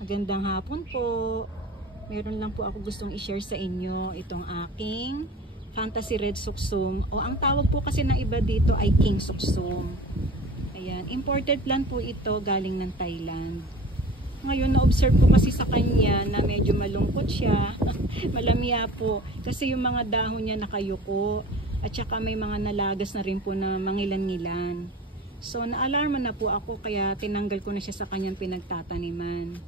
Magandang hapon po. Meron lang po ako gustong i-share sa inyo itong aking Fantasy Red Suksum, o ang tawag po kasi ng iba dito ay King Suksum. Ayan, imported plant po ito galing ng Thailand. Ngayon na-observe ko kasi sa kanya na medyo malungkot siya. Malamya po kasi yung mga dahon niya nakayuko at saka may mga nalagas na rin po na mangilan-ngilan. So naalarma na po ako kaya tinanggal ko na siya sa kanyang pinagtataniman.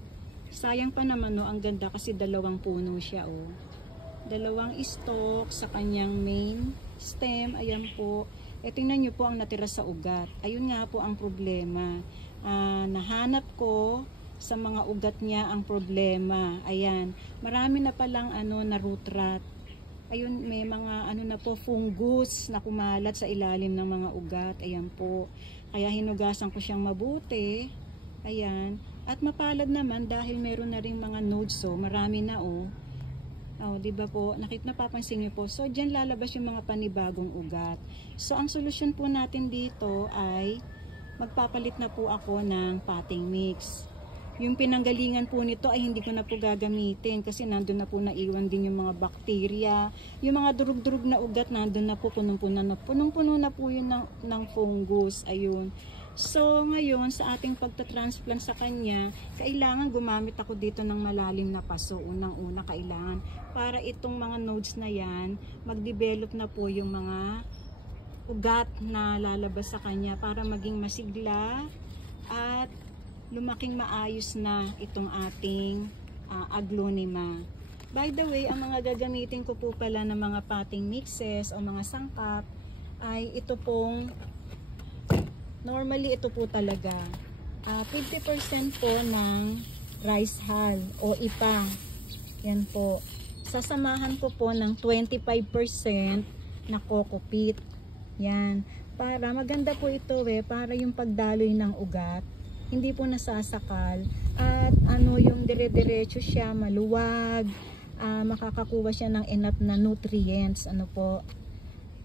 Sayang pa naman, no, ang ganda kasi dalawang puno siya, oh. Dalawang stalk sa kanyang main stem. Ayan po. Tingnan nyo po ang natira sa ugat. Ayun nga po ang problema. Nahanap ko sa mga ugat niya ang problema. Ayan. Marami na palang na root rot. Ayun, may mga na po, fungus na kumalat sa ilalim ng mga ugat. Ayan po. Kaya hinugasan ko siyang mabuti. Ayan. At mapalad naman dahil meron na ring mga nodes, so marami na, oh. Oh, 'di ba po? Napapansin niyo po. So diyan lalabas yung mga panibagong ugat. So ang solusyon po natin dito ay magpapalit na po ako ng potting mix. Yung pinanggalingan po nito ay hindi ko na po gagamitin kasi nandun na po naiwan din yung mga bakterya. Yung mga durug-durug na ugat nandun na po, punong-puno na po yun ng fungus. Ayun. So, ngayon, sa ating pagta-transplant sa kanya, kailangan gumamit ako dito ng malalim na paso. Unang-una, kailangan. Para itong mga nodes na yan, mag-develop na po yung mga ugat na lalabas sa kanya para maging masigla at lumaking maayos na itong ating aglonema. By the way, ang mga gagamitin ko po pala ng mga potting mixes o mga sangkap ay ito pong normally ito po talaga 50% po ng rice hull o ipa. Yan po. Sasamahan ko po ng 25% na coco peat. Yan. Para maganda po ito para yung pagdaloy ng ugat hindi po nasasakal at yung dire-diretso siya, maluwag, makakakuha siya ng enough na nutrients, po.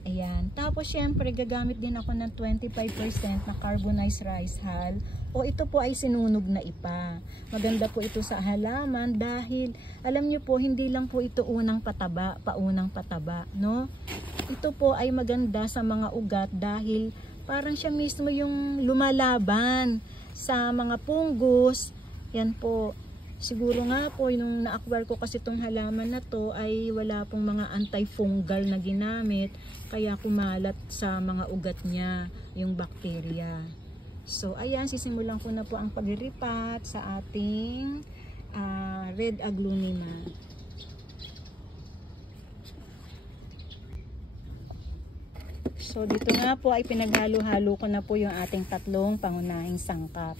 Ayan. Tapos, syempre, gagamit din ako ng 25% na carbonized rice hull. O ito po ay sinunog na ipa. Maganda po ito sa halaman dahil, alam nyo po, hindi lang po ito paunang pataba, no? Ito po ay maganda sa mga ugat dahil parang siya mismo yung lumalaban sa mga fungus. Yan po. Siguro nga po, nung na-acquire ko kasi itong halaman na to ay wala pong mga antifungal na ginamit. Kaya kumalat sa mga ugat niya yung bakterya. So, ayan, sisimulan ko na po ang paglilipat sa ating red aglonema. So, dito nga po ay pinaghalo-halo ko na po yung ating tatlong pangunahing sangkap.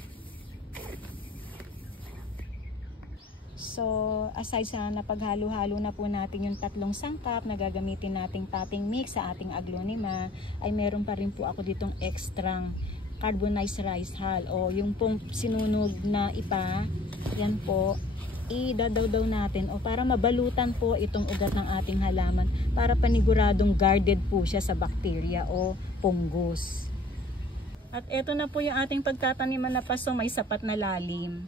So, aside sa napaghalo-halo na po natin yung tatlong sangkap na gagamitin nating potting mix sa ating aglonema, ay meron pa rin po ako ditong extra carbonized rice hull o yung pong sinunog na ipa. Yan po, idadaw-daw natin o para mabalutan po itong ugat ng ating halaman para paniguradong guarded po siya sa bakterya o fungus. At eto na po yung ating pagtataniman na paso, may sapat na lalim.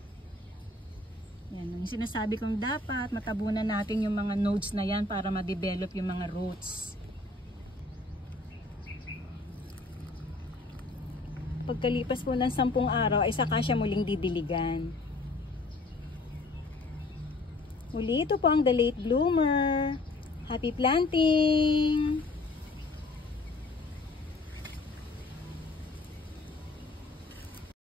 Yan, yung sinasabi kong dapat matabunan natin yung mga nodes na yan para ma-develop yung mga roots. Pagkalipas po ng 10 araw ay saka siya muling didiligan. Muli, ito po ang the late bloomer. Happy planting!